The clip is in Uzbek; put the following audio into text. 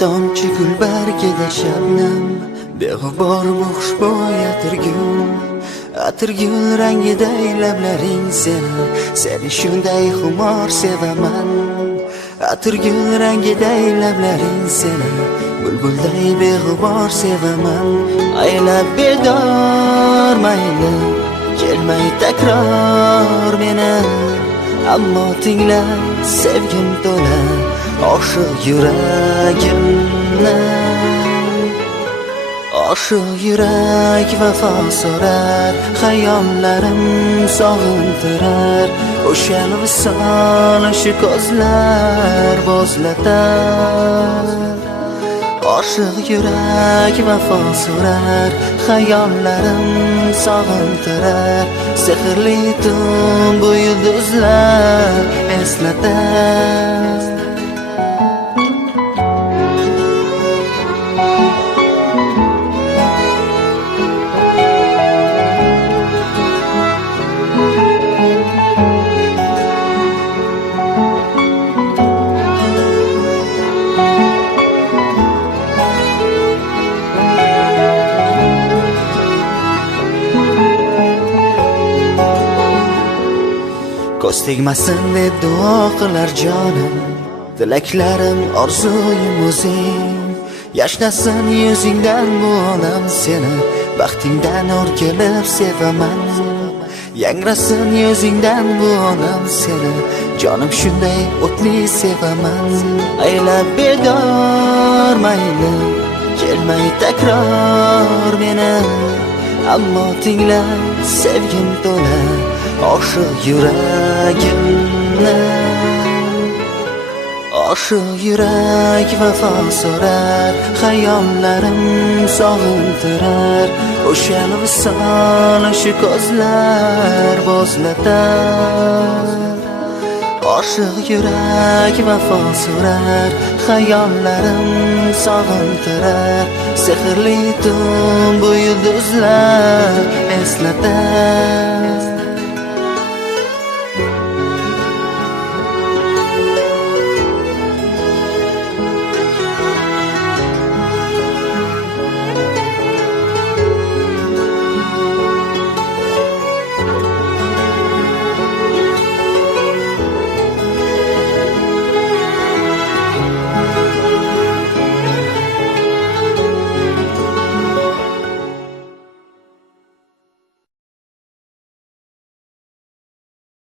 tomchi gul bargida shabnam, beg'ubor xushbo'y atirgul rangiday lablaring seni shunday xumor sevaman. Atirgul rangiday lablaring seni bulbulday beg'ubor sevaman. Aylab bedor mayli kelmay takror meni, ammo tingla sevgim to'la oshiq yuragimni. Oshiq yurak vafo so'rar, xayollarim sog'intirar, o'sha visol shu ko'zlar bo'zlatar. Oshiq yurak vafo so'rar, xayollarim sog'intirar, sehrli tun bu yulduzlar eslatar. Ko'z tegmasin deb duo qilar jonim, tilaklarim orzuyim o'zing. Yashnasin yuzingdan bu onam seni, baxtingdan o'rgilib sevaman. Yangrasin yuzingdan bu onam seni, jonim shunday o'tli sevaman. Aylab bedor mayli kelmay takror meni, ammo tingla sevgim to'la oshiq yuragimni. Oshiq yurak vafo so'rar, xayollarim sog'intirar, o'sha visol shu ko'zlar bo'zlatar. Oshiq yurak vafo so'rar, xayollarim sog'intirar, sehrli tun bu yulduzlar eslatar.